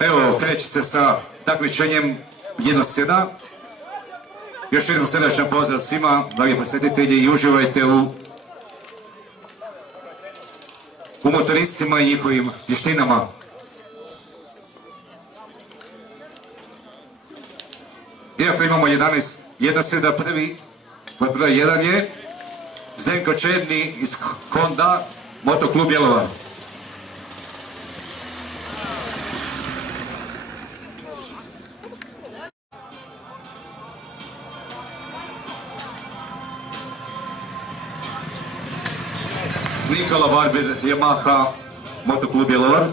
Evo, kreće se sa takmičenjem 1-7. Još jednom srdačan pozdrav svima, dragi posjetitelji, i uživajte u motoristima i njihovim vještinama. Iako imamo 1-7, prvi, pod broj 1 je Zdenko Čedni iz Honda, Motoklub Bjelovar. Nikola Barber, Yamaha, Motoklub Bjelovar,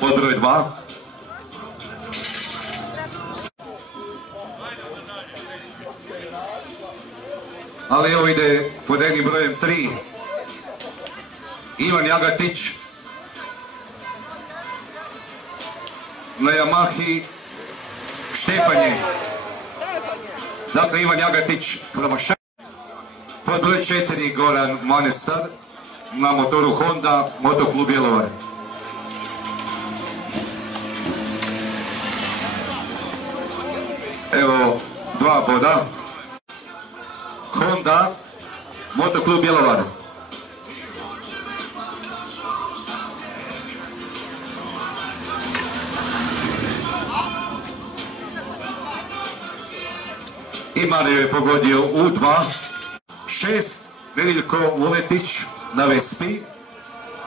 pod broj 2. Ali evo ide pod jednim brojem 3. Ivan Jagatić na Yamahi Štefanje. Dakle, Ivan Jagatić promašaj. Pod broj 4 Goran Manestar na motoru Honda, Motoklub Bjelovar. Evo 2 boda. Honda, Motoklub Bjelovar. I Mario je pogodio U2. 6, Nedeljko Vuletić na Vespi,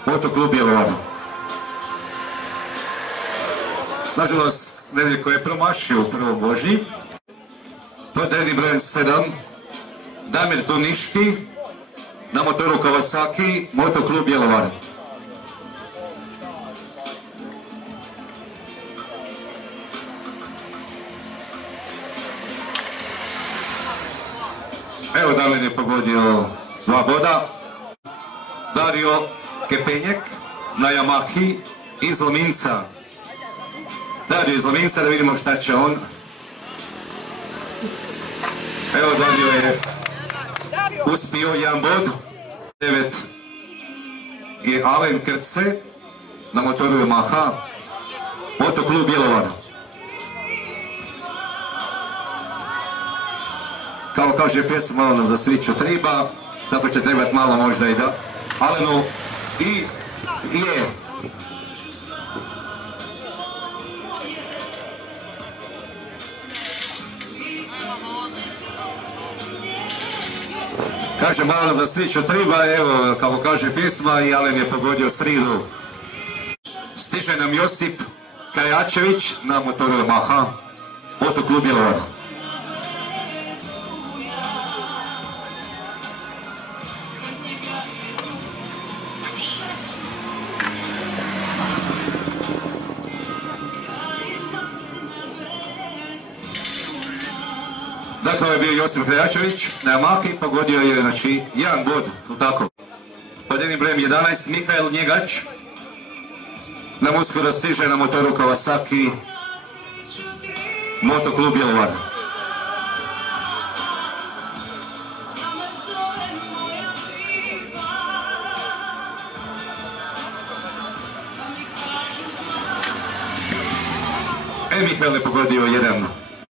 Motoklub Bjelovar. Nažalost, Nedeljko je promašio u prvom vožnji. Pod jednim brojem 7, Damir Tuniški na motoru Kawasaki, Motoklub Bjelovar. Evo Damir je pogodio 2 boda. Dario Kepenjek na Yamahi iz Lominca. Dario iz Lominca, da vidimo šta će on. Evo Dario je uspio 1 bod. 9 je Alen Krce na motoru Yamaha, Motoklub Bjelovar. Kao kaže pjesma, malo nam za sriću treba, tako će trebati malo možda i da Alenu i je. Kaže malo nam za sriću treba, evo kako kaže pjesma, i Alen je pogodio sridu. Stiže nam Josip Kajačević na motoru Yamaha, Motoklub Bjelovar. Dakle, ovo je bio Josip Krajačević na Yamahi, pogodio je, znači, 1 bod, tako. Pod jednim brojem 11, Mihajl Njegač nam uskoro stiže na motoru Kawasaki, Motoklub Bjelovar. Mihajl je pogodio 1